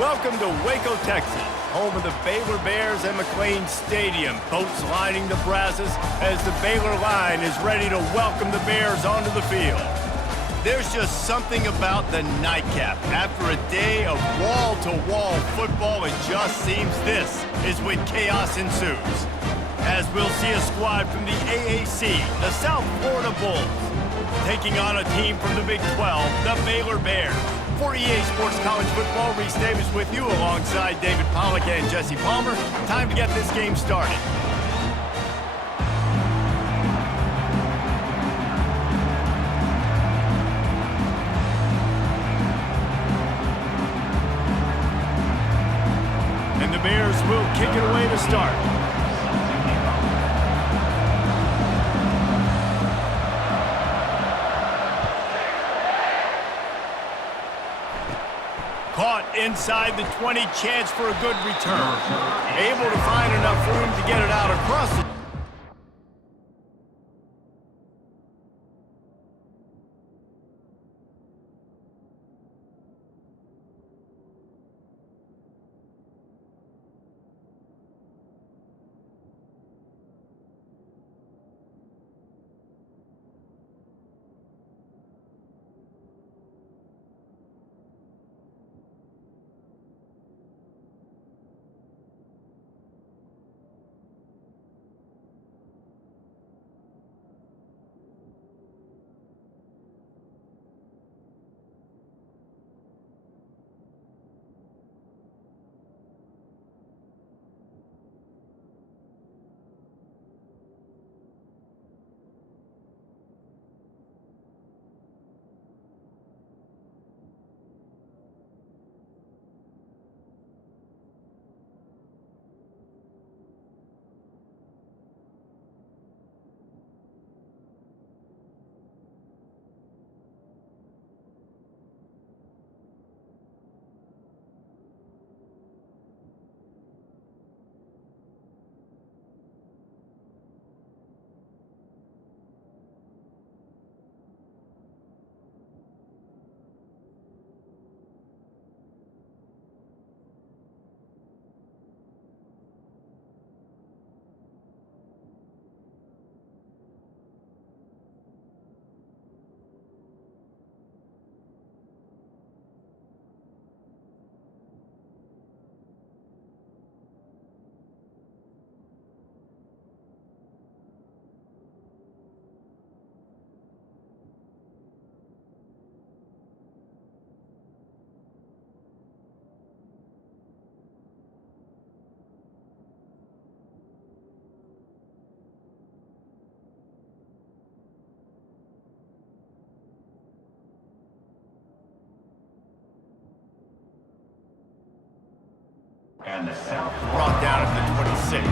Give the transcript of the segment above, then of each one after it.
Welcome to Waco, Texas, home of the Baylor Bears and McLean Stadium. Boats lining the brasses as the Baylor line is ready to welcome the Bears onto the field. There's just something about the nightcap. After a day of wall-to-wall football, it just seems this is when chaos ensues. As we'll see a squad from the AAC, the South Florida Bulls, taking on a team from the Big 12, the Baylor Bears. For EA Sports College Football, Reese Davis with you alongside David Pollack and Jesse Palmer. Time to get this game started. And the Bears will kick it away to start. Caught inside the 20, chance for a good return. Able to find enough room to get it out across the... And the South Brought down at the 26.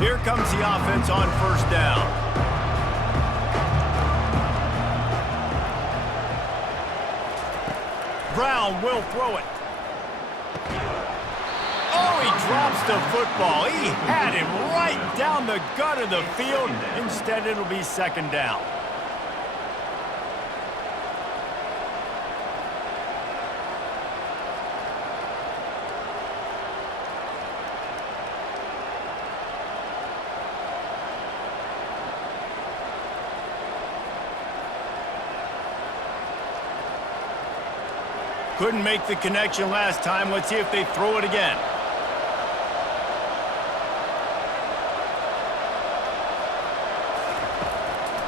Here comes the offense on first down. Brown will throw it. Oh, he drops the football. He had it right down the gut of the field. Instead, it'll be second down. Couldn't make the connection last time. Let's see if they throw it again.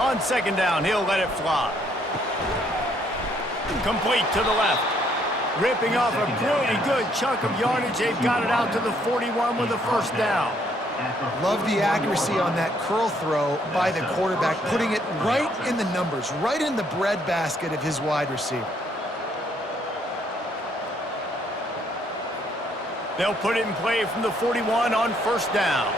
On second down, he'll let it fly. Complete to the left. Ripping off a pretty good chunk of yardage. They've got it out to the 41 with a first down. Love the accuracy on that curl throw by the quarterback, putting it right in the numbers, right in the breadbasket of his wide receiver. They'll put it in play from the 41 on first down.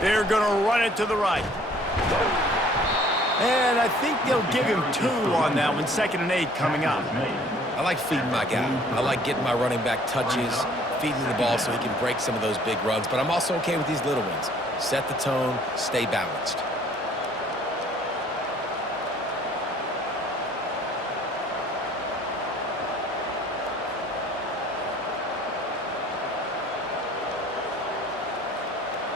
They're going to run it to the right. And I think they'll give him 2 on that one. 2nd and 8 coming up. I like feeding my guy. I like getting my running back touches, feeding the ball so he can break some of those big runs. But I'm also okay with these little ones. Set the tone, stay balanced.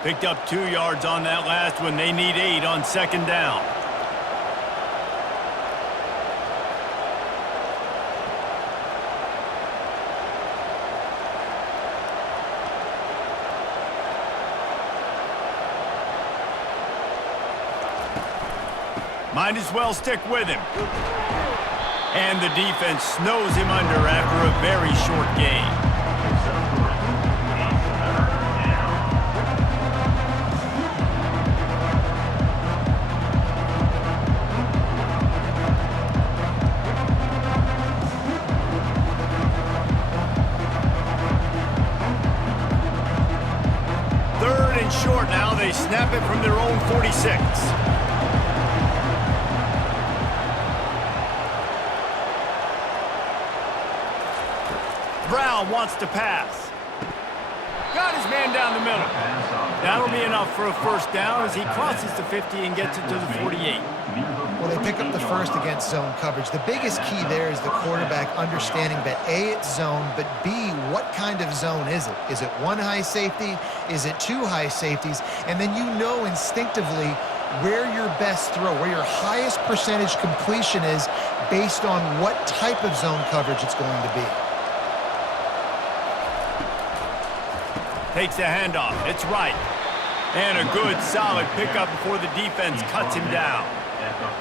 Picked up 2 yards on that last one. They need 8 on 2nd down. Might as well stick with him. And the defense snows him under after a very short gain. Short now. They snap it from their own 46. Brown wants to pass. Got his man down the middle. That'll be enough for a 1st down as he crosses the 50 and gets it to the 48. Well, they pick up the 1st against zone coverage. The biggest key there is the quarterback understanding that A, it's zone, but B, what kind of zone is it? Is it 1 high safety? Is it 2 high safeties? And then you know instinctively where your best throw, where your highest percentage completion is based on what type of zone coverage it's going to be. Takes the handoff. It's right. And a good, solid pickup before the defense cuts him down.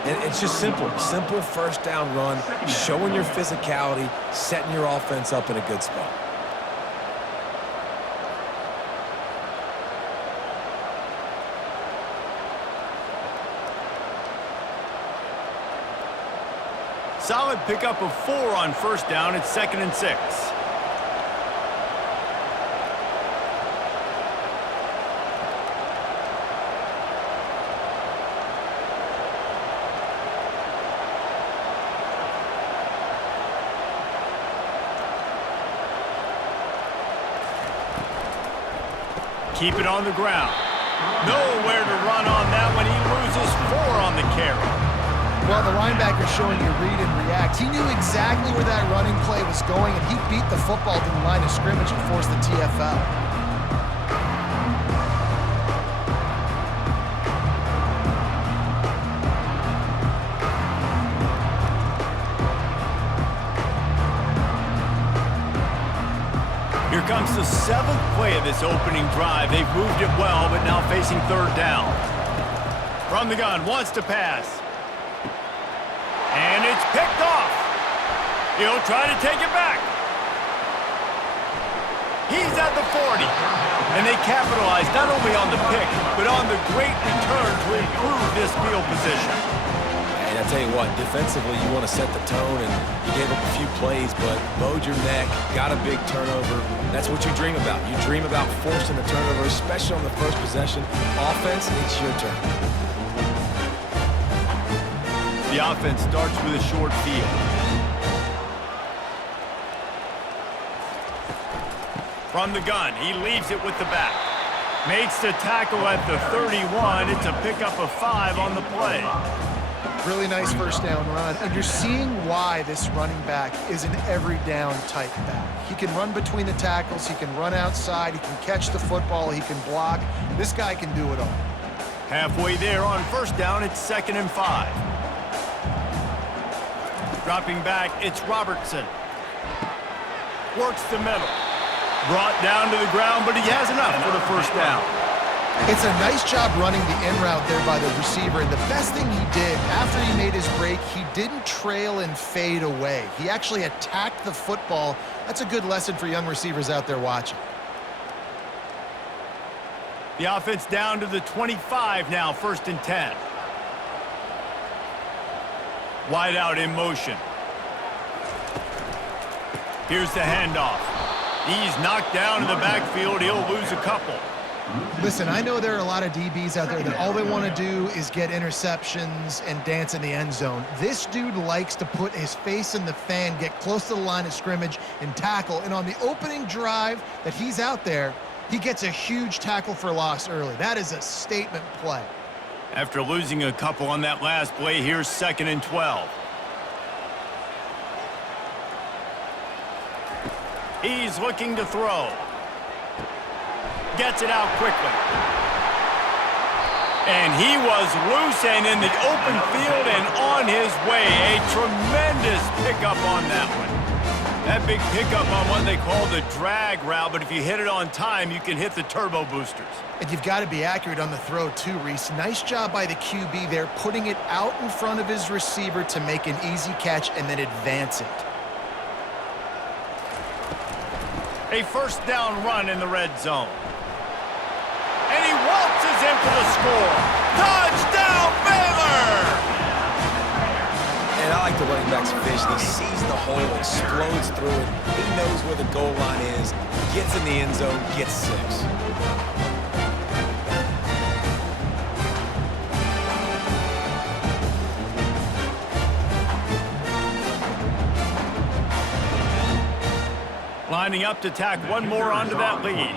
And it's just simple. Simple 1st down run, showing your physicality, setting your offense up in a good spot. Solid pickup of 4 on 1st down. It's 2nd and 6. Keep it on the ground. Nowhere to run on that one. He loses 4 on the carry. Well, the linebacker's showing you read and react. He knew exactly where that running play was going, and he beat the football to the line of scrimmage and forced the TFL. Here comes the 7th play of this opening drive. They've moved it well, but now facing 3rd down. From the gun, wants to pass. And it's picked off. He'll try to take it back. He's at the 40. And they capitalize not only on the pick, but on the great return to improve this field position. And I tell you what, defensively, you want to set the tone, and you gave up a few plays, but bowed your neck, got a big turnover. That's what you dream about. You dream about forcing the turnover, especially on the 1st possession. Offense, it's your turn. The offense starts with a short field. From the gun, he leaves it with the back. Makes the tackle at the 31. It's a pickup of 5 on the play. Really nice 1st down run, and you're seeing why this running back is an every down type back. He can run between the tackles, he can run outside, he can catch the football, he can block. This guy can do it all. Halfway there on 1st down, it's 2nd and 5. Dropping back, it's Robertson. Works the middle. Brought down to the ground, but he has enough for the 1st down. It's a nice job running the in route there by the receiver, and the best thing he did after he made his break, he didn't trail and fade away. He actually attacked the football. That's a good lesson for young receivers out there watching. The offense down to the 25 now, 1st and 10. Wide out in motion. Here's the handoff. He's knocked down in the backfield. He'll lose a couple. Listen, I know there are a lot of DBs out there that all they want to do is get interceptions and dance in the end zone. This dude likes to put his face in the fan, get close to the line of scrimmage, and tackle. And on the opening drive that he's out there, he gets a huge tackle for loss early. That is a statement play. After losing a couple on that last play, here's 2nd and 12. He's looking to throw. Gets it out quickly. And he was loose and in the open field and on his way. A tremendous pickup on that one. That big pickup on what they call the drag route, but if you hit it on time, you can hit the turbo boosters. And you've got to be accurate on the throw too, Reese. Nice job by the QB there, putting it out in front of his receiver to make an easy catch and then advance it. A first down run in the red zone. And he waltzes in for the score. Touchdown, Baylor! And I like the running back's vision. He sees the hole, explodes through it. He knows where the goal line is, gets in the end zone, gets 6. Lining up to tack one more onto that lead.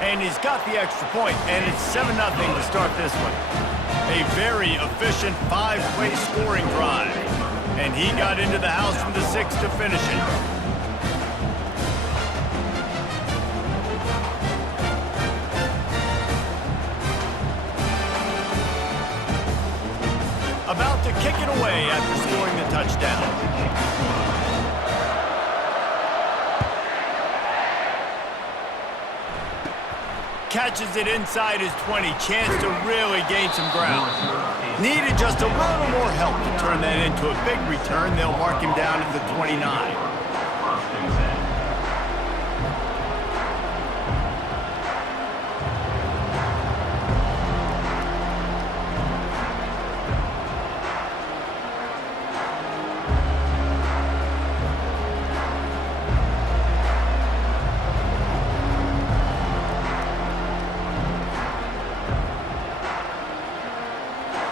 And he's got the extra point, and it's 7-0 to start this one. A very efficient 5-play scoring drive. And he got into the house from the 6 to finish it. About to kick it away after scoring the touchdown. Catches it inside his 20. Chance to really gain some ground. Needed just a little more help to turn that into a big return. They'll mark him down at the 29.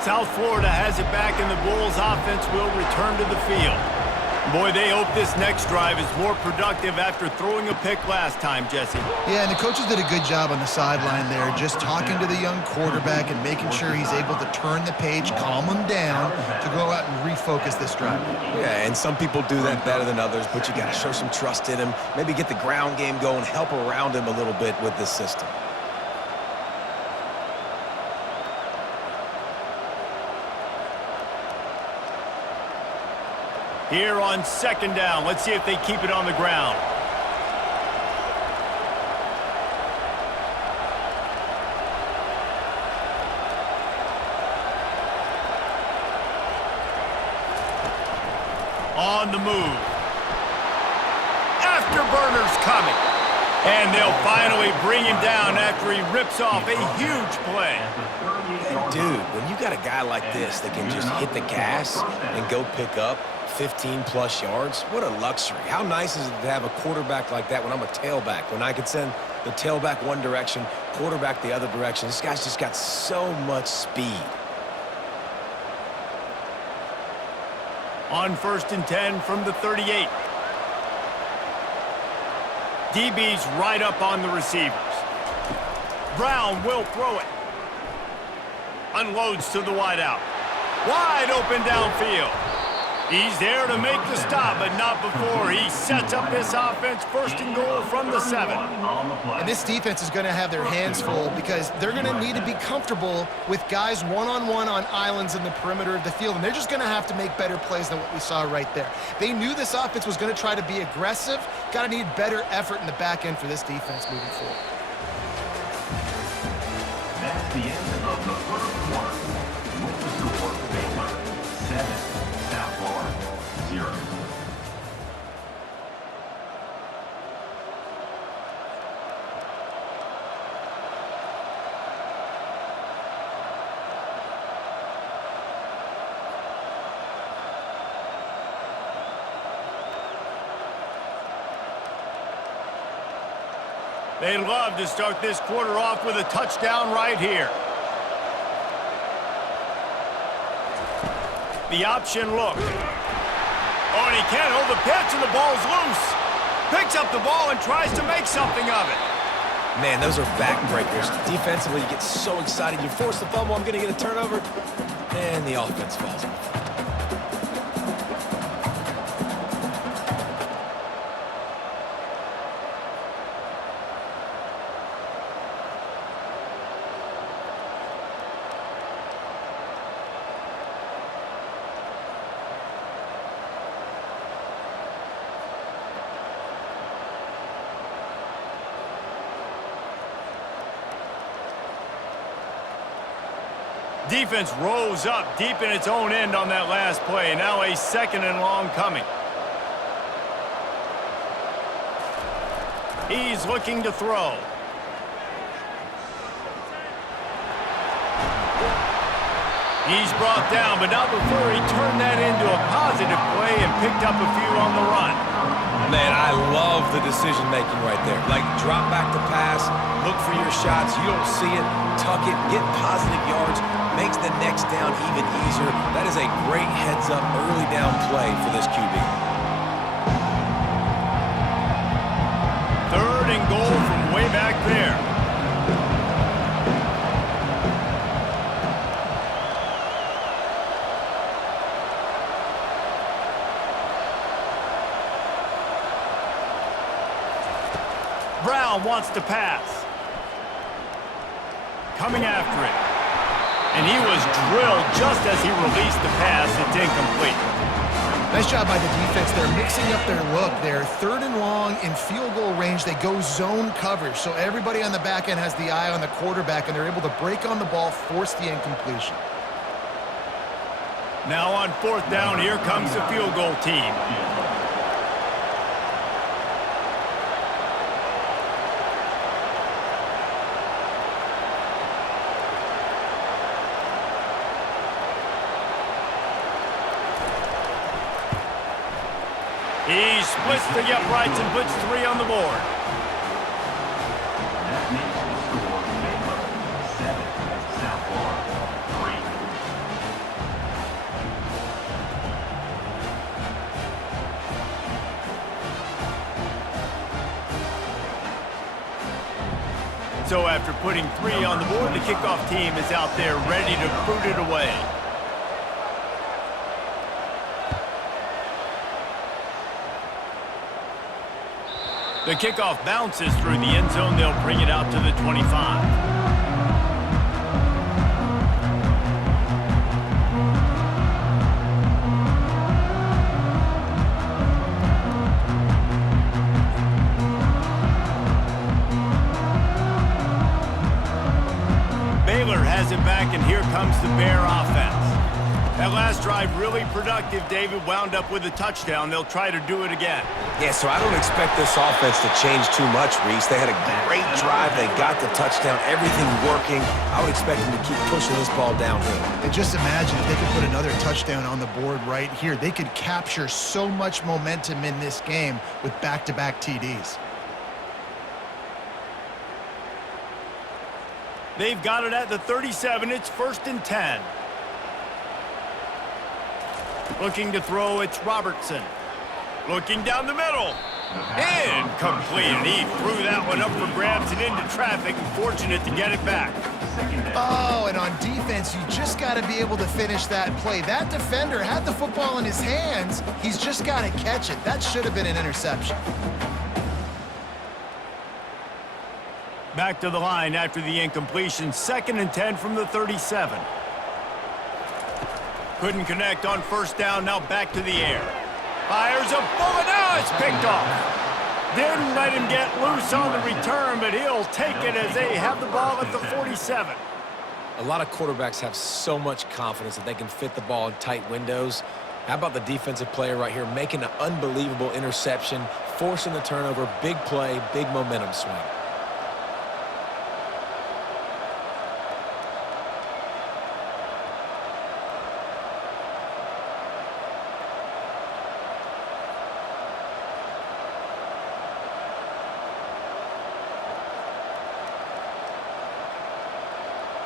South Florida has it back, and the Bulls offense will return to the field. Boy, they hope this next drive is more productive after throwing a pick last time, Jesse. Yeah, and the coaches did a good job on the sideline there, just talking to the young quarterback and making sure he's able to turn the page, calm him down to go out and refocus this drive. Yeah, and some people do that better than others, but you got to show some trust in him, maybe get the ground game going, help around him a little bit with this system. Here on 2nd down, let's see if they keep it on the ground. On the move. Afterburners coming. And they'll finally bring him down after he rips off a huge play. And dude, when you got a guy like this that can just hit the gas and go pick up 15-plus yards, what a luxury. How nice is it to have a quarterback like that when I'm a tailback, when I could send the tailback one direction, quarterback the other direction. This guy's just got so much speed. On 1st and 10 from the 38. DB's right up on the receivers. Brown will throw it. Unloads to the wideout. Wide open downfield. He's there to make the stop, but not before he sets up this offense. 1st and goal from the 7. And this defense is going to have their hands full because they're going to need to be comfortable with guys one-on-one on islands in the perimeter of the field, and they're just going to have to make better plays than what we saw right there. They knew this offense was going to try to be aggressive. Got to need better effort in the back end for this defense moving forward. That's the end of the first quarter. With the score, Baylor 7, South Florida 0. They love to start this quarter off with a touchdown right here. The option look. Oh, and he can't hold the pitch, and the ball's loose. Picks up the ball and tries to make something of it. Man, those are backbreakers. Defensively, you get so excited. You force the fumble, I'm going to get a turnover, and the offense falls off. Defense rose up deep in its own end on that last play. Now a 2nd and long coming. He's looking to throw. He's brought down, but not before he turned that into a positive play and picked up a few on the run. Man, I love the decision-making right there. Like, drop back to pass, look for your shots. You don't see it, tuck it, get positive yards, makes the next down even easier. That is a great heads-up early down play for this QB. 3rd and goal from way back there. Brown wants to pass. Coming after it. And he was drilled just as he released the pass. It's incomplete. Nice job by the defense. They're mixing up their look. They're 3rd and long in field goal range. They go zone coverage. So everybody on the back end has the eye on the quarterback, and they're able to break on the ball, force the incompletion. Now on 4th down, here comes the field goal team. He splits the uprights and puts 3 on the board. That makes the score Baylor 7, South Florida 3. So after putting 3 on the board, the kickoff team is out there ready to boot it away. The kickoff bounces through the end zone. They'll bring it out to the 25. Baylor has it back, and here comes the Bear offense. That last drive really productive. David wound up with a touchdown. They'll try to do it again. Yeah, so I don't expect this offense to change too much, Reese. They had a great drive. They got the touchdown, everything working. I would expect them to keep pushing this ball downhill. And just imagine if they could put another touchdown on the board right here. They could capture so much momentum in this game with back-to-back TDs. They've got it at the 37. It's 1st and 10. Looking to throw, it's Robertson. Looking down the middle. Incomplete. He threw that one up for grabs and into traffic, and fortunate to get it back. Oh, and on defense, you just got to be able to finish that play. That defender had the football in his hands. He's just got to catch it. That should have been an interception. Back to the line after the incompletion. 2nd and 10 from the 37. Couldn't connect on 1st down. Now back to the air. Fires a bullet. Now it's picked off. Didn't let him get loose on the return, but he'll take it as they have the ball at the 47. A lot of quarterbacks have so much confidence that they can fit the ball in tight windows. How about the defensive player right here making an unbelievable interception, forcing the turnover, big play, big momentum swing.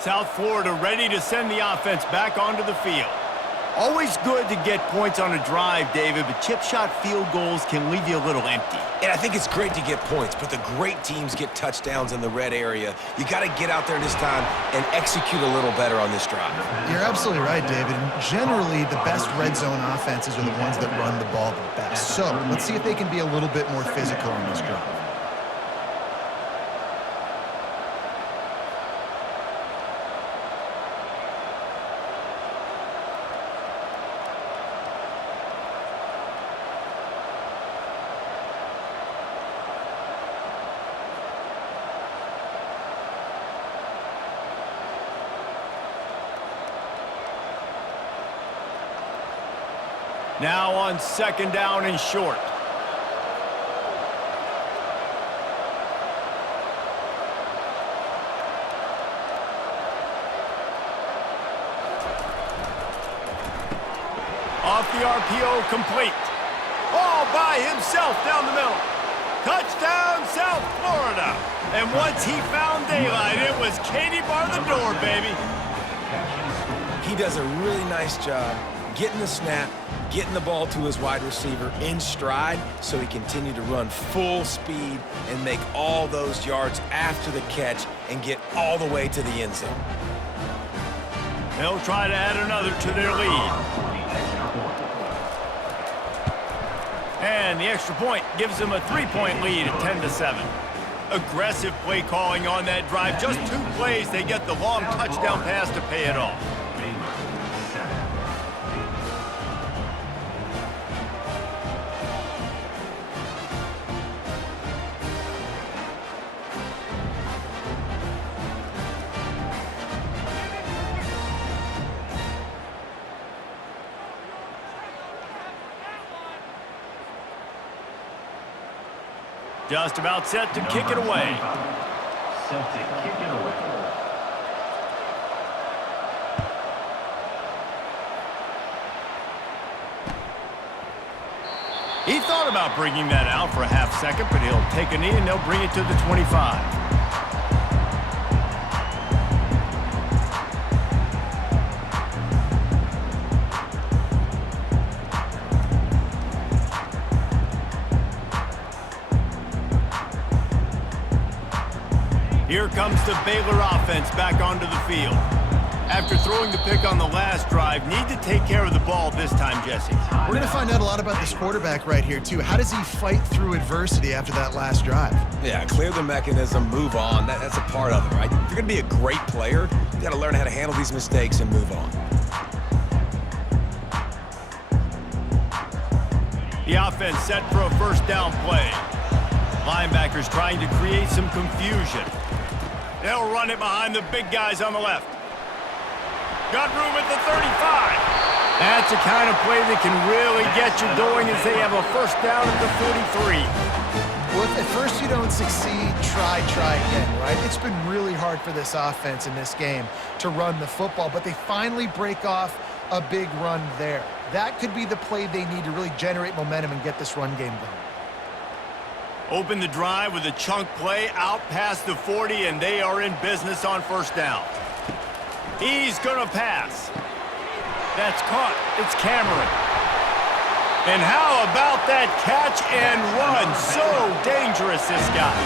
South Florida ready to send the offense back onto the field. Always good to get points on a drive, David, but chip shot field goals can leave you a little empty. And I think it's great to get points, but the great teams get touchdowns in the red area. You got to get out there this time and execute a little better on this drive. You're absolutely right, David. And generally, the best red zone offenses are the ones that run the ball the best. So let's see if they can be a little bit more physical on this drive. Now on 2nd down and short. Off the RPO, complete. All by himself down the middle. Touchdown, South Florida. And once he found daylight, it was Katie bar the door, baby. He does a really nice job getting the snap, getting the ball to his wide receiver in stride so he continued to run full speed and make all those yards after the catch and get all the way to the end zone. They'll try to add another to their lead. And the extra point gives them a 3-point lead at 10-7. Aggressive play calling on that drive. Just 2 plays, they get the long touchdown pass to pay it off. Just about set to kick it away. Set to kick it away. He thought about bringing that out for a half second, but he'll take a knee and they'll bring it to the 25. Here comes the Baylor offense back onto the field. After throwing the pick on the last drive, need to take care of the ball this time, Jesse. We're going to find out a lot about this quarterback right here, too. How does he fight through adversity after that last drive? Yeah, clear the mechanism, move on. That's a part of it, right? If you're going to be a great player, you got to learn how to handle these mistakes and move on. The offense set for a 1st down play. Linebackers trying to create some confusion. They'll run it behind the big guys on the left. Got room at the 35. That's the kind of play that can really get you going as they have a 1st down at the 43. Well, if at first you don't succeed, try again, right? It's been really hard for this offense in this game to run the football, but they finally break off a big run there. That could be the play they need to really generate momentum and get this run game going. Open the drive with a chunk play out past the 40, and they are in business on 1st down. He's gonna pass. That's caught. It's Cameron. And how about that catch and run? So dangerous, this guy.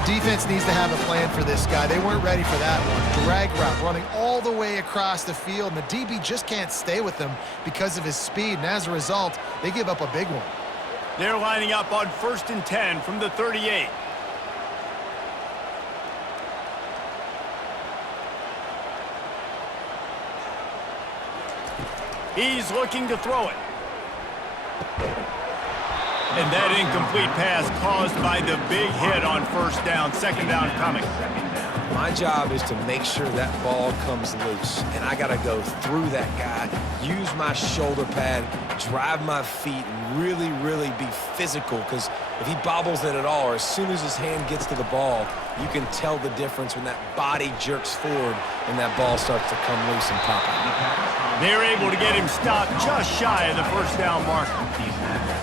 The defense needs to have a plan for this guy. They weren't ready for that one. Drag route running all the way across the field, and the DB just can't stay with him because of his speed, and as a result, they give up a big one. They're lining up on 1st and 10 from the 38. He's looking to throw it. And that incomplete pass caused by the big hit on 1st down. 2nd down coming. My job is to make sure that ball comes loose, and I got to go through that guy, use my shoulder pad, drive my feet, and really be physical, because if he bobbles it at all, or as soon as his hand gets to the ball, you can tell the difference when that body jerks forward and that ball starts to come loose and pop out. They're able to get him stopped just shy of the first down marker.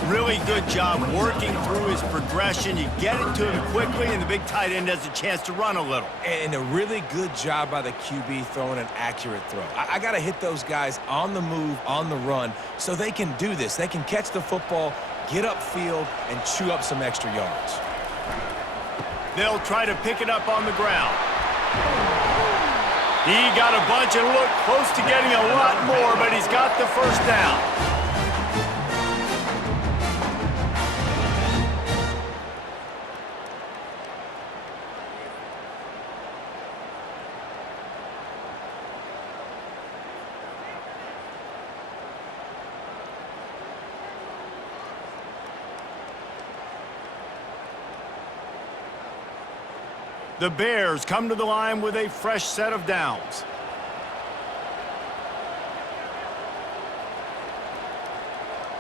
Really good job working through his progression. You get it to him quickly, and the big tight end has a chance to run a little. And a really good job by the QB throwing an accurate throw. I got to hit those guys on the move, on the run, so they can do this. They can catch the football, get upfield, and chew up some extra yards. They'll try to pick it up on the ground. He got a bunch and looked close to getting a lot more, but he's got the first down. The Bears come to the line with a fresh set of downs.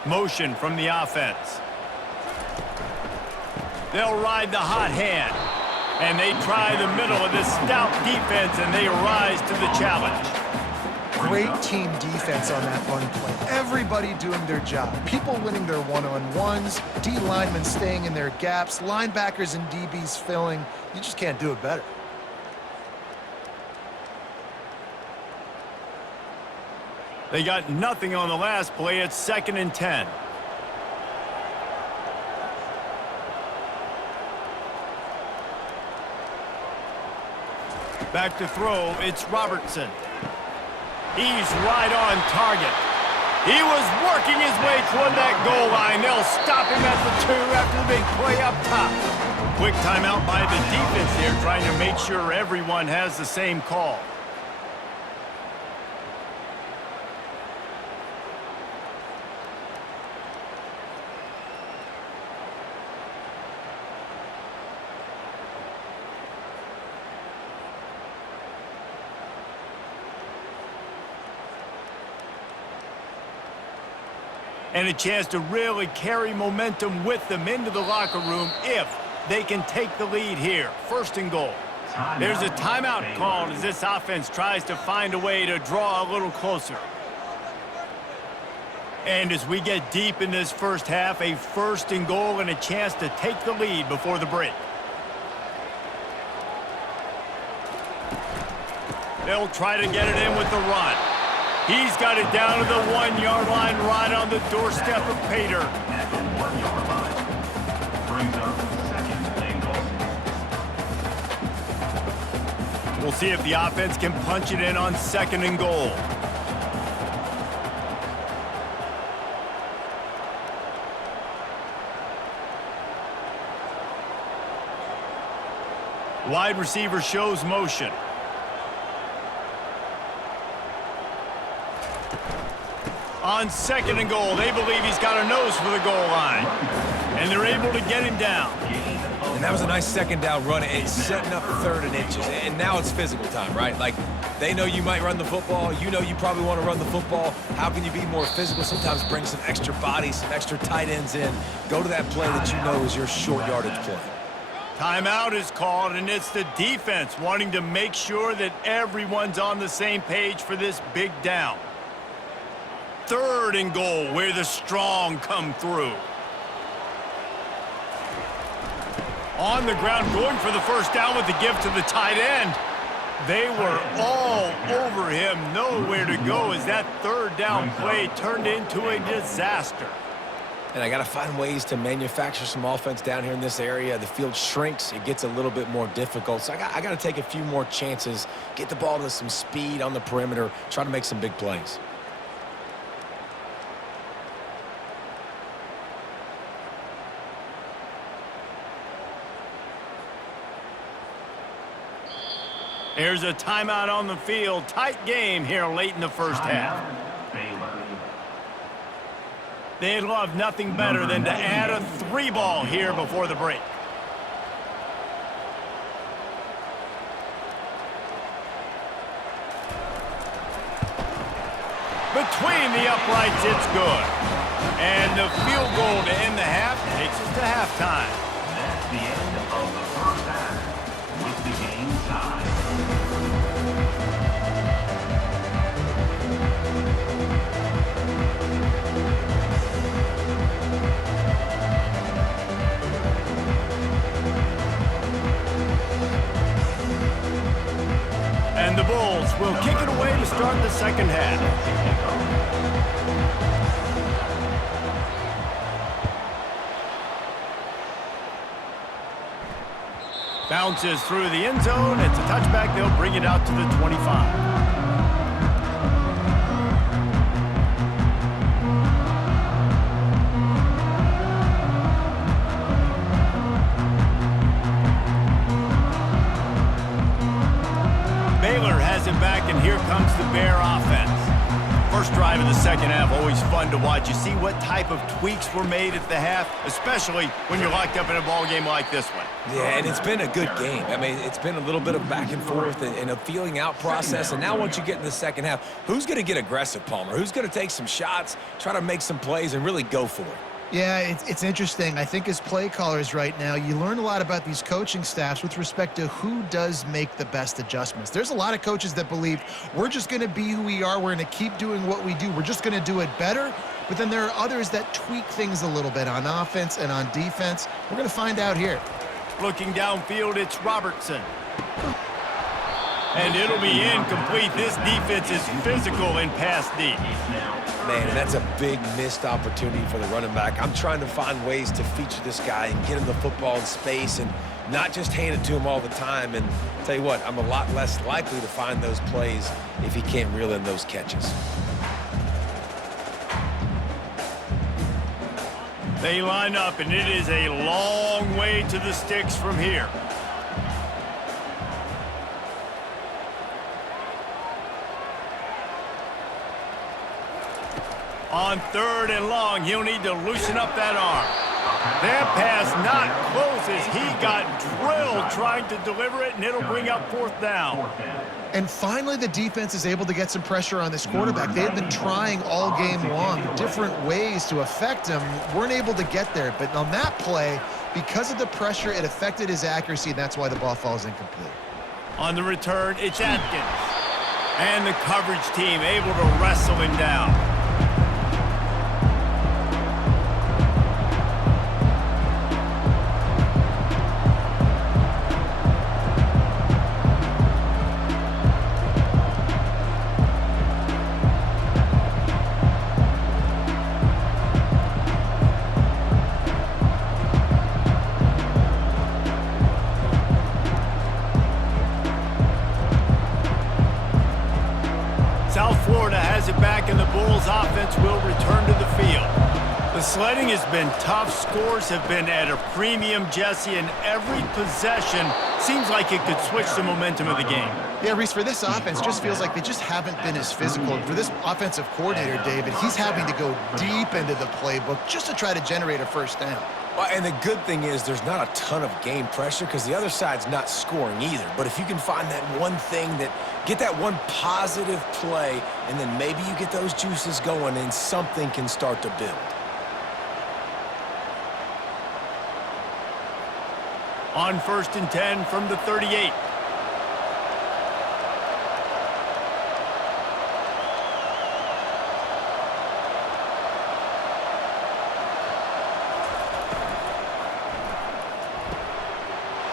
Motion from the offense. They'll ride the hot hand. And they try the middle of this stout defense, and they rise to the challenge. Great team defense on that run play. Everybody doing their job. People winning their one-on-ones, D linemen staying in their gaps, linebackers and DBs filling. You just can't do it better. They got nothing on the last play. It's 2nd and 10. Back to throw, it's Robertson. He's right on target. He was working his way toward that goal line. They'll stop him at the 2 after the big play up top. Quick timeout by the defense here, trying to make sure everyone has the same call. And a chance to really carry momentum with them into the locker room if they can take the lead here. 1st and goal. There's a timeout called as this offense tries to find a way to draw a little closer. And as we get deep in this first half, a 1st and goal and a chance to take the lead before the break. They'll try to get it in with the run. He's got it down to the 1-yard line right on the doorstep of Pater. At the 1-yard line. Brings up 2nd and goal. We'll see if the offense can punch it in on 2nd and goal. Wide receiver shows motion. On 2nd and goal, they believe he's got a nose for the goal line. And they're able to get him down. And that was a nice 2nd down run. It's setting up 3rd and inches. And now it's physical time, right? Like, they know you might run the football. You know you probably want to run the football. How can you be more physical? Sometimes bring some extra bodies, some extra tight ends in. Go to that play that you know is your short yardage play. Timeout is called, and it's the defense wanting to make sure that everyone's on the same page for this big down. 3rd and goal, where the strong come through. On the ground, going for the first down with the give to the tight end. They were all over him, nowhere to go as that 3rd down play turned into a disaster. And I got to find ways to manufacture some offense down here in this area. The field shrinks. It gets a little bit more difficult. So I got to take a few more chances, get the ball to some speed on the perimeter, try to make some big plays. Here's a timeout on the field. Tight game here late in the first half. They'd love nothing better than to add a 3-ball here before the break. Between the uprights, it's good. And the field goal to end the half takes us to halftime. That's the end of the first half. tie. And the Bulls will kick it away to start the second half. Bounces through the end zone. It's a touchback. They'll bring it out to the 25. Baylor has it back, and here comes the Bear offense. First drive of the second half, always fun to watch. You see what type of tweaks were made at the half, especially when you're locked up in a ball game like this one. Yeah, and it's been a good game. I mean, it's been a little bit of back and forth and a feeling out process. And now once you get in the second half, who's going to get aggressive, Palmer? Who's going to take some shots, try to make some plays, and really go for it? Yeah, it's interesting. I think as play callers right now, you learn a lot about these coaching staffs with respect to who does make the best adjustments. There's a lot of coaches that believe we're just going to be who we are. We're going to keep doing what we do. We're just going to do it better. But then there are others that tweak things a little bit on offense and on defense. We're going to find out here. Looking downfield, it's Robertson. And it'll be incomplete. This defense is physical in pass deep. Man, and that's a big missed opportunity for the running back. I'm trying to find ways to feature this guy and get him the football in space and not just hand it to him all the time. And tell you what, I'm a lot less likely to find those plays if he can't reel in those catches. They line up, and it is a long way to the sticks from here. On third and long, he'll need to loosen up that arm. That pass not close as he got drilled trying to deliver it, and it'll bring up fourth down. And finally, the defense is able to get some pressure on this quarterback. They had been trying all game long different ways to affect him. Weren't able to get there. But on that play, because of the pressure, it affected his accuracy, and that's why the ball falls incomplete. On the return, it's Atkins. And the coverage team able to wrestle him down. South Florida has it back, and the Bulls offense will return to the field. The sledding has been tough. Scores have been at a premium, Jesse, and every possession seems like it could switch the momentum of the game. Yeah, Reese, for this offense, just feels like they just haven't been as physical. And for this offensive coordinator, David, he's having to go deep into the playbook just to try to generate a first down. Well, and the good thing is there's not a ton of game pressure because the other side's not scoring either. But if you can find that one thing get that one positive play, and then maybe you get those juices going and something can start to build. On 1st and 10 from the 38.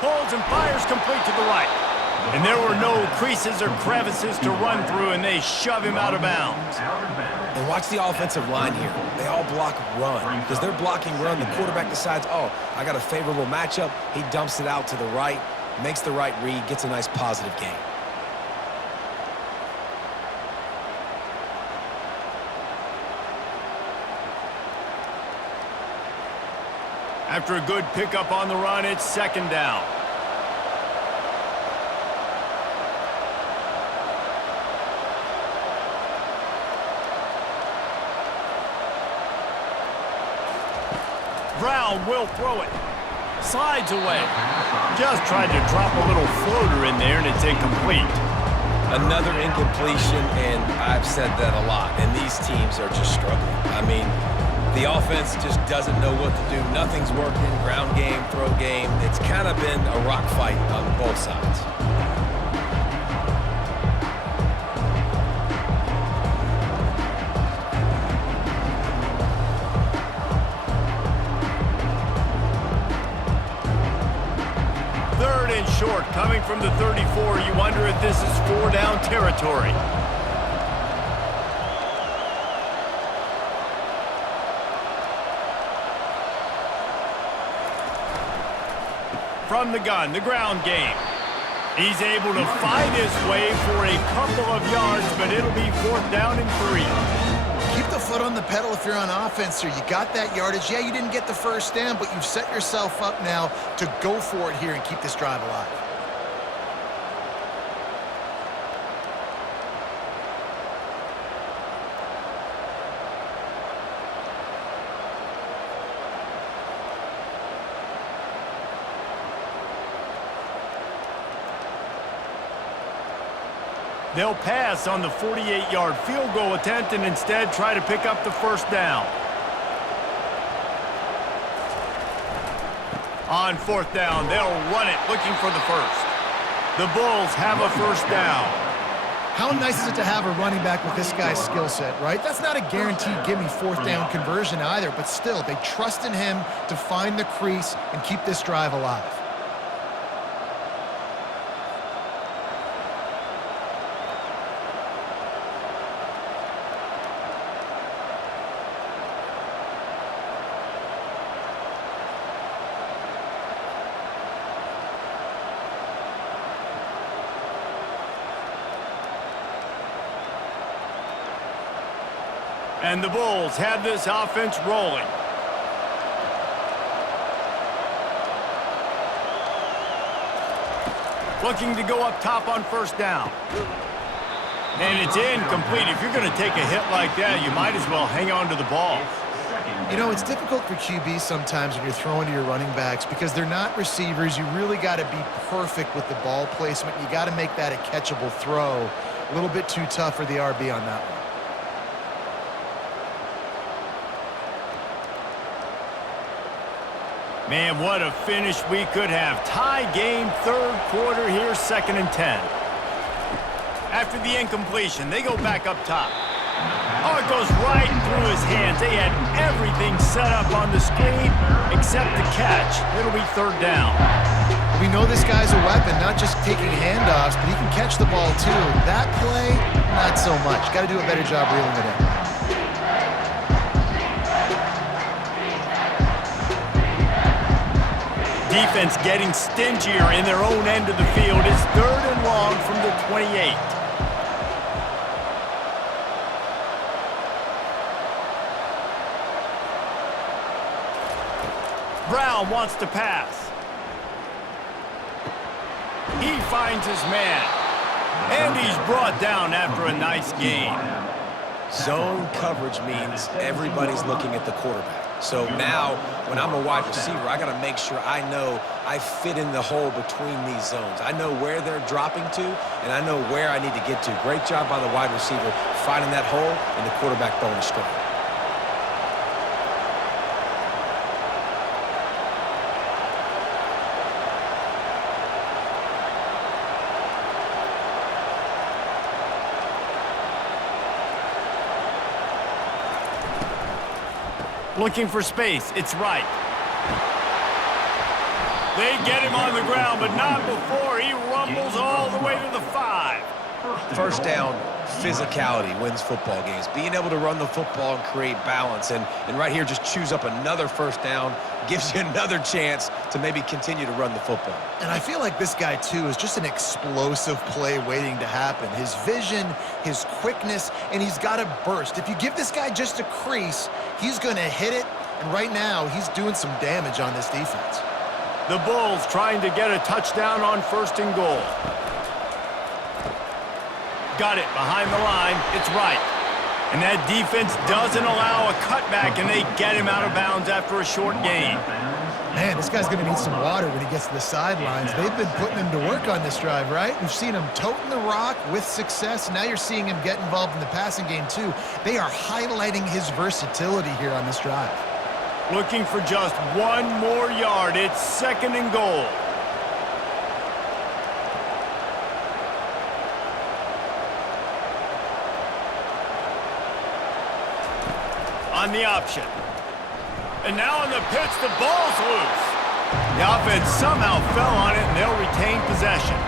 Pulls and fires complete to the right. And there were no creases or crevices to run through, and they shove him out of bounds. And watch the offensive line here. They all block run. Because they're blocking run, the quarterback decides, oh, I got a favorable matchup. He dumps it out to the right, makes the right read, gets a nice positive gain. After a good pickup on the run, it's second down. Brown will throw it. Slides away. Just tried to drop a little floater in there, and it's incomplete. Another incompletion, and I've said that a lot, and these teams are just struggling. I mean, the offense just doesn't know what to do. Nothing's working. Ground game, throw game. It's kind of been a rock fight on both sides. territory. From the gun, the ground game. He's able to fight his way for a couple of yards, but it'll be 4th down and 3. Keep the foot on the pedal if you're on offense here. You got that yardage. Yeah, you didn't get the first down, but you've set yourself up now to go for it here and keep this drive alive. They'll pass on the 48-yard field goal attempt and instead try to pick up the first down. On 4th down, they'll run it looking for the first. The Bulls have a first down. How nice is it to have a running back with this guy's skill set, right? That's not a guaranteed give-me 4th down conversion either, but still, they trust in him to find the crease and keep this drive alive. And the Bulls have this offense rolling. Looking to go up top on first down. And it's incomplete. If you're going to take a hit like that, you might as well hang on to the ball. You know, it's difficult for QBs sometimes when you're throwing to your running backs because they're not receivers. You really got to be perfect with the ball placement. You got to make that a catchable throw. A little bit too tough for the RB on that one. Man, what a finish we could have. Tie game, 3rd quarter here, 2nd and 10. After the incompletion, they go back up top. Oh, it goes right through his hands. They had everything set up on the screen except the catch. It'll be 3rd down. We know this guy's a weapon, not just taking handoffs, but he can catch the ball too. That play, not so much. Got to do a better job reeling it in. Defense getting stingier in their own end of the field. It's 3rd and long from the 28. Brown wants to pass. He finds his man. And he's brought down after a nice gain. Zone coverage means everybody's looking at the quarterback. So now, when I'm a wide receiver, I got to make sure I know I fit in the hole between these zones. I know where they're dropping to, and I know where I need to get to. Great job by the wide receiver finding that hole and the quarterback throwing a strike. Looking for space. It's right. They get him on the ground, but not before he rumbles all the way to the 5. First down, physicality wins football games. Being able to run the football and create balance. And right here, just choose up another first down, gives you another chance to maybe continue to run the football. And I feel like this guy, too, is just an explosive play waiting to happen. His vision, his quickness, and he's got a burst. If you give this guy just a crease, he's going to hit it. And right now, he's doing some damage on this defense. The Bulls trying to get a touchdown on 1st and goal. Got it behind the line. It's right. And that defense doesn't allow a cutback, and they get him out of bounds after a short gain. Man, this guy's going to need some water when he gets to the sidelines. They've been putting him to work on this drive, right? We've seen him toting the rock with success. Now you're seeing him get involved in the passing game, too. They are highlighting his versatility here on this drive. Looking for just one more yard. It's 2nd and goal. On the option. And now on the pitch, the ball's loose. The offense somehow fell on it, and they'll retain possession.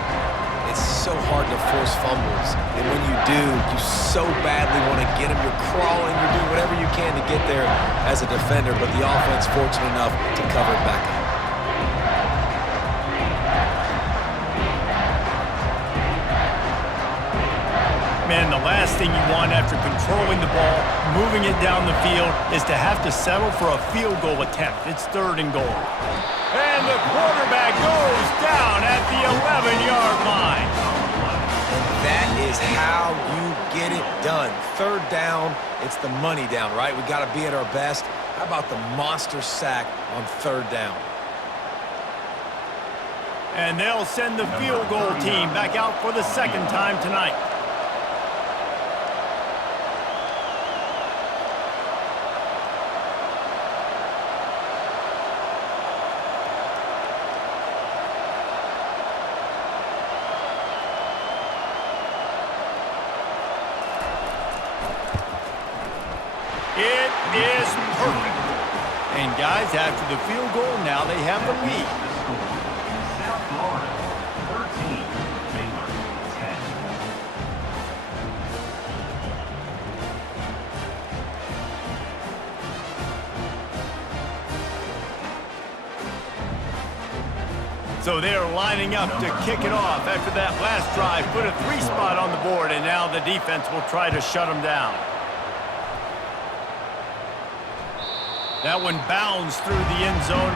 it's so hard to force fumbles. And when you do, you so badly want to get them. You're crawling, you're doing whatever you can to get there as a defender, but the offense fortunate enough to cover it back up. Man, the last thing you want after controlling the ball, moving it down the field, is to have to settle for a field goal attempt. It's 3rd and goal. And the quarterback goes down at the 11-yard line. And that is how you get it done. 3rd down, it's the money down, right? We got to be at our best. How about the monster sack on 3rd down? And they'll send the field goal team back out for the 2nd time tonight. It is perfect. And guys, after the field goal, now they have the lead. South Florida, 13. Baylor, 10. So they're lining up to kick it off after that last drive. Put a 3 spot on the board, and now the defense will try to shut them down. That one bounds through the end zone.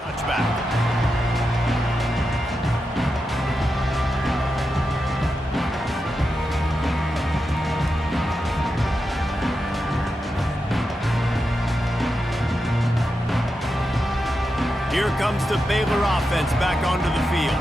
Touchback. Here comes the Baylor offense back onto the field.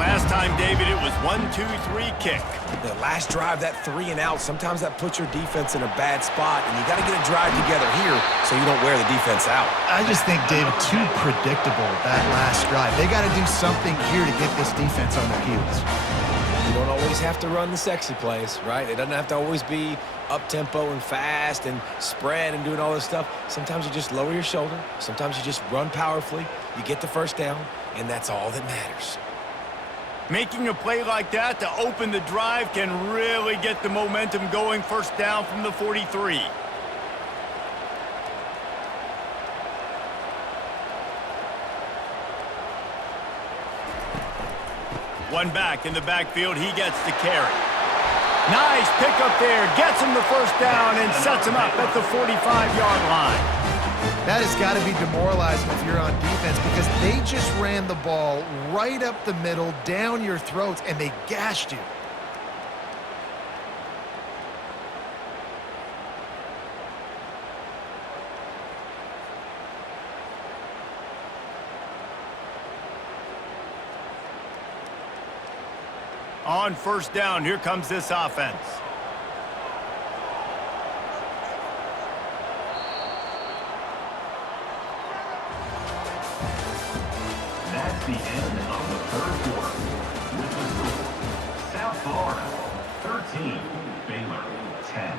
Last time, David, it was 1-2-3 kick. The last drive, that 3 and out, sometimes that puts your defense in a bad spot, and you got to get a drive together here so you don't wear the defense out. I just think, David, too predictable, that last drive. They got to do something here to get this defense on their heels. You don't always have to run the sexy plays, right? It doesn't have to always be up-tempo and fast and spread and doing all this stuff. Sometimes you just lower your shoulder. Sometimes you just run powerfully. You get the first down, and that's all that matters. Making a play like that to open the drive can really get the momentum going. First down from the 43. One back in the backfield. He gets the carry. Nice pickup there. Gets him the first down and sets him up at the 45-yard line. That has got to be demoralizing if you're on defense because they just ran the ball right up the middle, down your throats, and they gashed you. On first down, here comes this offense. That's the end of the Florida 13, Baylor 10.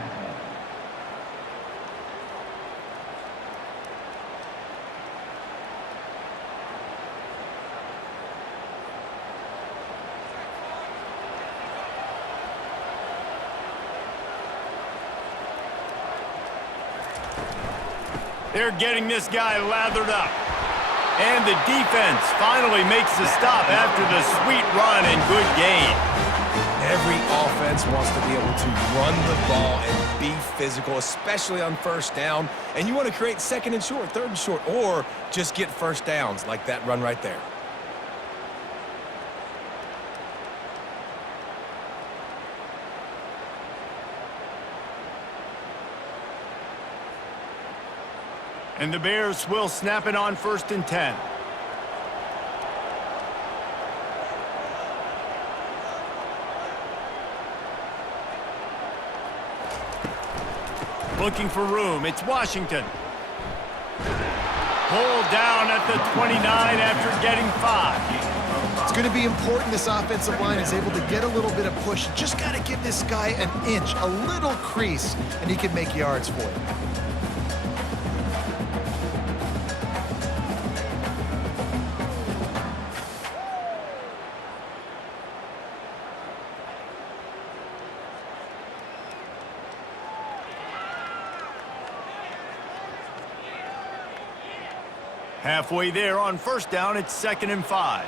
They're getting this guy lathered up. And the defense finally makes the stop after the sweet run and good gain. Every offense wants to be able to run the ball and be physical, especially on first down. And you want to create second and short, third and short, or just get first downs like that run right there. And the Bears will snap it on 1st and 10. Looking for room. It's Washington. Pulled down at the 29 after getting 5. It's going to be important this offensive line is able to get a little bit of push. Just got to give this guy an inch, a little crease, and he can make yards for you. Halfway there on 1st down, it's 2nd and 5.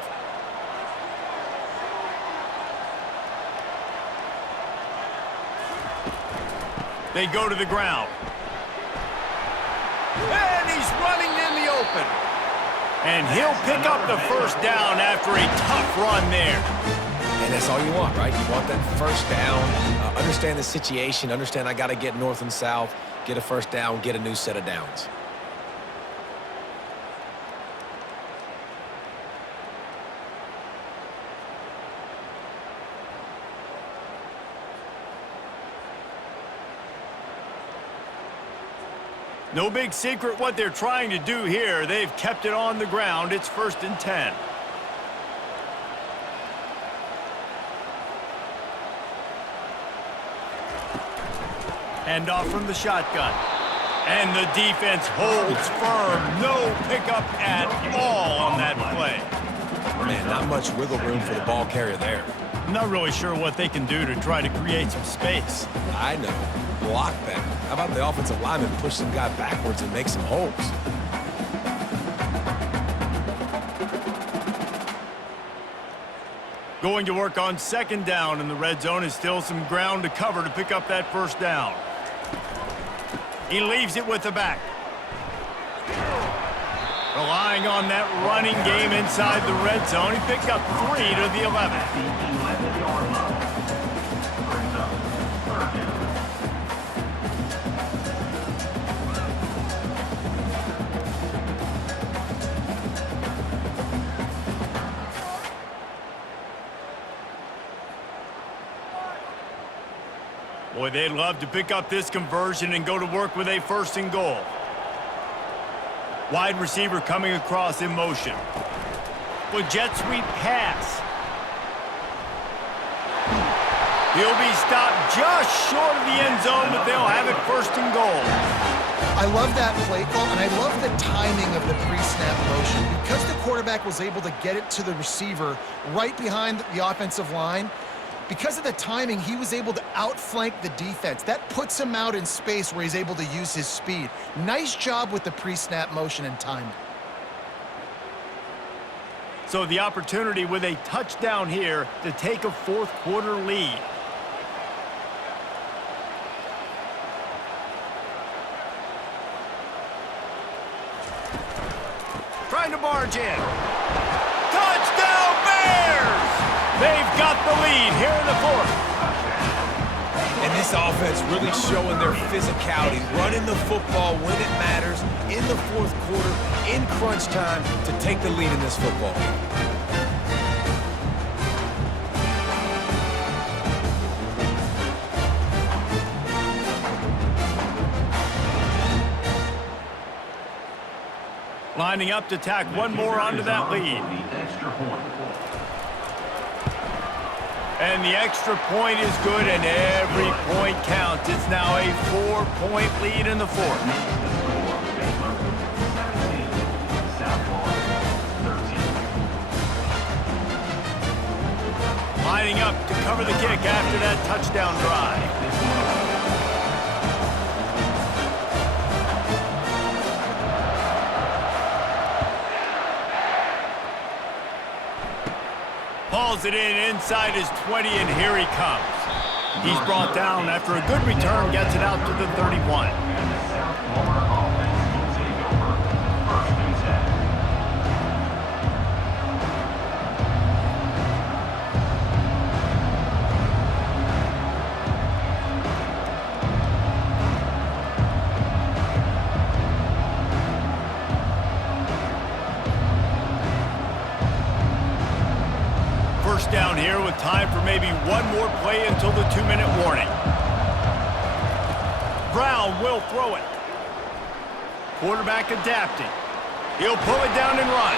They go to the ground. And he's running in the open. And he'll pick up the 1st down after a tough run there. And that's all you want, right? You want that 1st down, understand the situation, understand I got to get north and south, get a 1st down, get a new set of downs. No big secret what they're trying to do here. They've kept it on the ground. It's 1st and 10. Hand off from the shotgun. And the defense holds firm. No pickup at all on that play. Man, not much wiggle room for the ball carrier there. I'm not really sure what they can do to try to create some space. I know. Block better. How about the offensive lineman push some guy backwards and make some holes? Going to work on 2nd down, and the red zone is still some ground to cover to pick up that 1st down. He leaves it with the back. Relying on that running game inside the red zone, he picked up 3 to the 11. The 11-yard line. Brings up 3rd down. Boy, they'd love to pick up this conversion and go to work with a 1st and goal. Wide receiver coming across in motion. With jet sweep pass. He'll be stopped just short of the end zone, but they'll have it 1st and goal. I love that play call, and I love the timing of the pre-snap motion. Because the quarterback was able to get it to the receiver right behind the offensive line, because of the timing, he was able to outflank the defense. That puts him out in space where he's able to use his speed. Nice job with the pre-snap motion and timing. So the opportunity with a touchdown here to take a 4th quarter lead. Trying to barge in. Touchdown Bears! They've got the lead here in the 4th. And this offense really showing their physicality, running the football when it matters, in the 4th quarter, in crunch time, to take the lead in this football game. Lining up to tack one more onto that lead. The extra point. And the extra point is good, and every point counts. It's now a 4-point lead in the fourth. Baylor 17, South Florida 13. Lining up to cover the kick after that touchdown drive. Hauls it in inside his 20, and here he comes. He's brought down after a good return, gets it out to the 31. And the South Florida offense will take over first and 10. First down here with time for maybe one more play until the 2-minute warning. Brown will throw it. Quarterback adapting. He'll pull it down and run.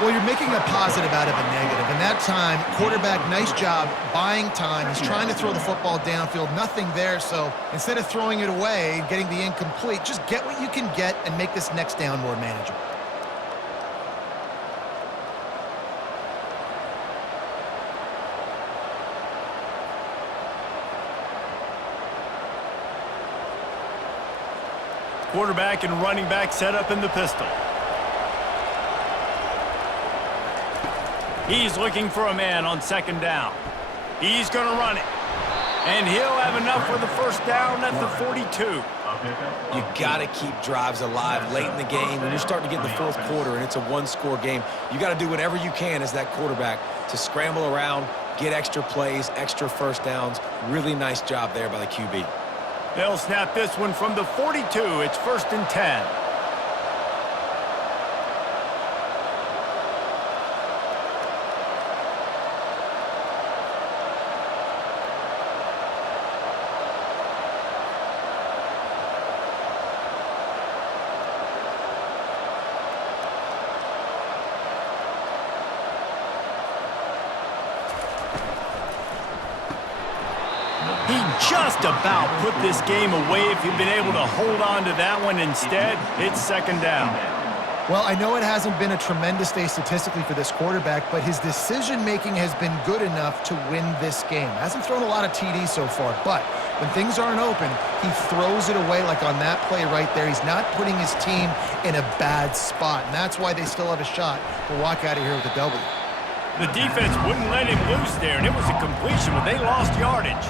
Well, you're making a positive out of a negative. And that time, quarterback, nice job buying time. He's trying to throw the football downfield. Nothing there, so instead of throwing it away, getting the incomplete, just get what you can get and make this next down more manageable. Quarterback and running back set up in the pistol. He's looking for a man on second down. He's going to run it. And he'll have enough for the first down at the 42. You got to keep drives alive late in the game. When you're starting to get in the fourth quarter and it's a one-score game, you got to do whatever you can as that quarterback to scramble around, get extra plays, extra first downs. Really nice job there by the QB. They'll snap this one from the 42. It's first and 10. He just about put this game away if he'd been able to hold on to that one. Instead, it's second down. Well, I know it hasn't been a tremendous day statistically for this quarterback, but his decision-making has been good enough to win this game. Hasn't thrown a lot of TDs so far, but when things aren't open, he throws it away like on that play right there. He's not putting his team in a bad spot, and that's why they still have a shot to walk out of here with a W. The defense wouldn't let him loose there, and it was a completion, but they lost yardage.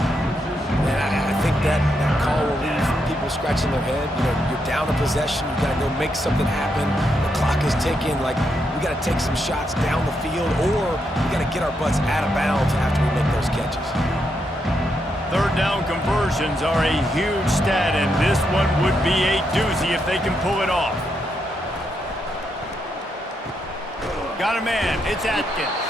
I think that call will leave people scratching their head. You know, you're down a possession. You got to go make something happen. The clock is ticking. Like, we got to take some shots down the field, or we got to get our butts out of bounds after we make those catches. Third down conversions are a huge stat, and this one would be a doozy if they can pull it off. Got a man. It's Atkins.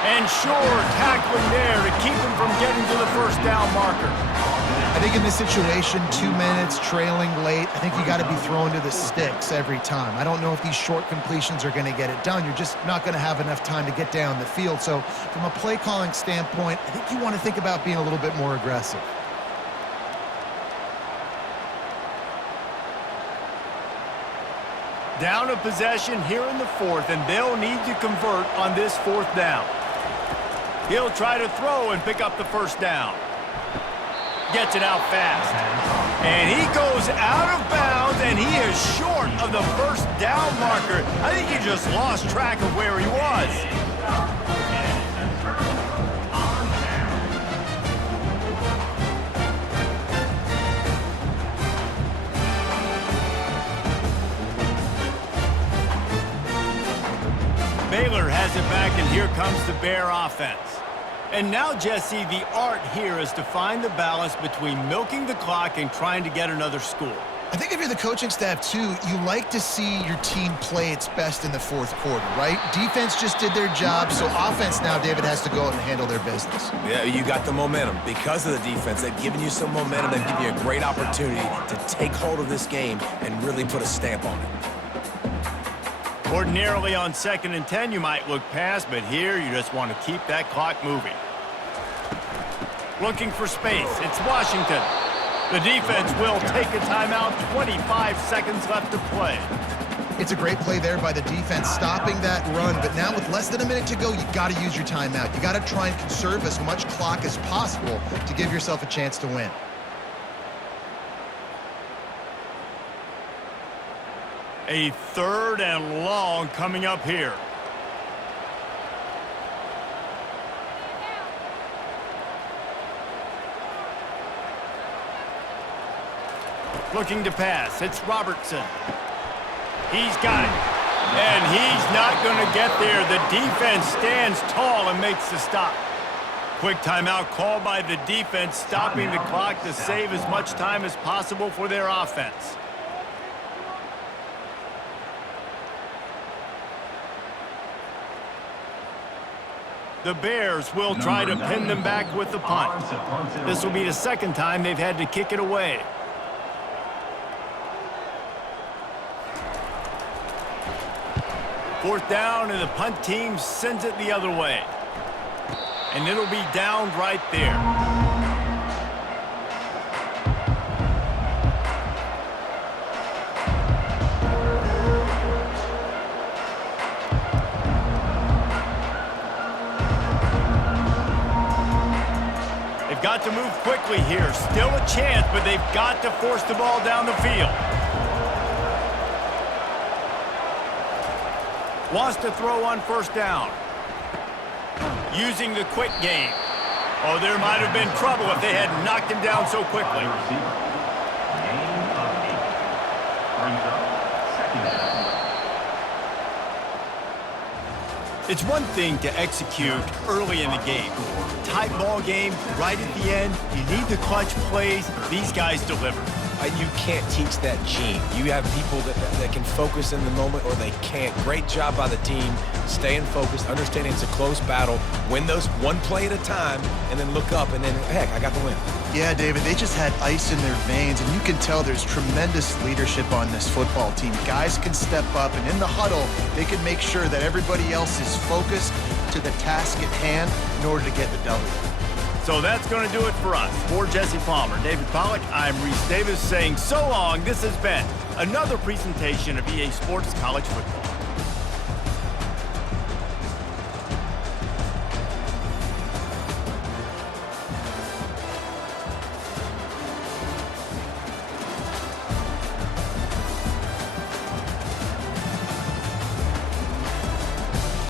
And sure, tackling there to keep him from getting to the first down marker. I think in this situation, 2 minutes, trailing late, I think you got to be throwing to the sticks every time. I don't know if these short completions are going to get it done. You're just not going to have enough time to get down the field. So from a play calling standpoint, I think you want to think about being a little bit more aggressive. Down a possession here in the fourth, and they'll need to convert on this fourth down. He'll try to throw and pick up the first down. Gets it out fast. And he goes out of bounds, and he is short of the first down marker. I think he just lost track of where he was. Baylor has it back, and here comes the Bear offense. And now, Jesse, the art here is to find the balance between milking the clock and trying to get another score. I think if you're the coaching staff, too, you like to see your team play its best in the fourth quarter, right? Defense just did their job, so offense now, David, has to go out and handle their business. Yeah, you got the momentum. Because of the defense, they've given you some momentum. They've given you a great opportunity to take hold of this game and really put a stamp on it. Ordinarily on 2nd and 10, you might look past, but here you just want to keep that clock moving. Looking for space. It's Washington. The defense will take a timeout. 25 seconds left to play. It's a great play there by the defense, stopping that run. But now with less than a minute to go, you got to use your timeout. You got to try and conserve as much clock as possible to give yourself a chance to win. A 3rd and long coming up here. Looking to pass. It's Robertson. He's got it. And he's not going to get there. The defense stands tall and makes the stop. Quick timeout called by the defense, stopping the clock to save as much time as possible for their offense. The Bears will try to pin them back with the punt. This will be the 2nd time they've had to kick it away. Fourth down, and the punt team sends it the other way. And it'll be downed right there. They've got to move quickly here. Still a chance, but they've got to force the ball down the field. Wants to throw on 1st down. Using the quick game. Oh, there might have been trouble if they had knocked him down so quickly. Gain of 8. Brings up 2nd down. It's one thing to execute early in the game. Tight ball game, right at the end, you need the clutch plays. These guys deliver. You can't teach that gene. You have people that can focus in the moment or they can't. Great job by the team, staying focused, understanding it's a close battle, win those one play at a time, and then look up, and then, heck, I got the win. Yeah, David, they just had ice in their veins, and you can tell there's tremendous leadership on this football team. Guys can step up, and in the huddle, they can make sure that everybody else is focused to the task at hand in order to get the W. So that's going to do it for us. For Jesse Palmer, David Pollack, I'm Reese Davis saying so long. This has been another presentation of EA Sports College Football.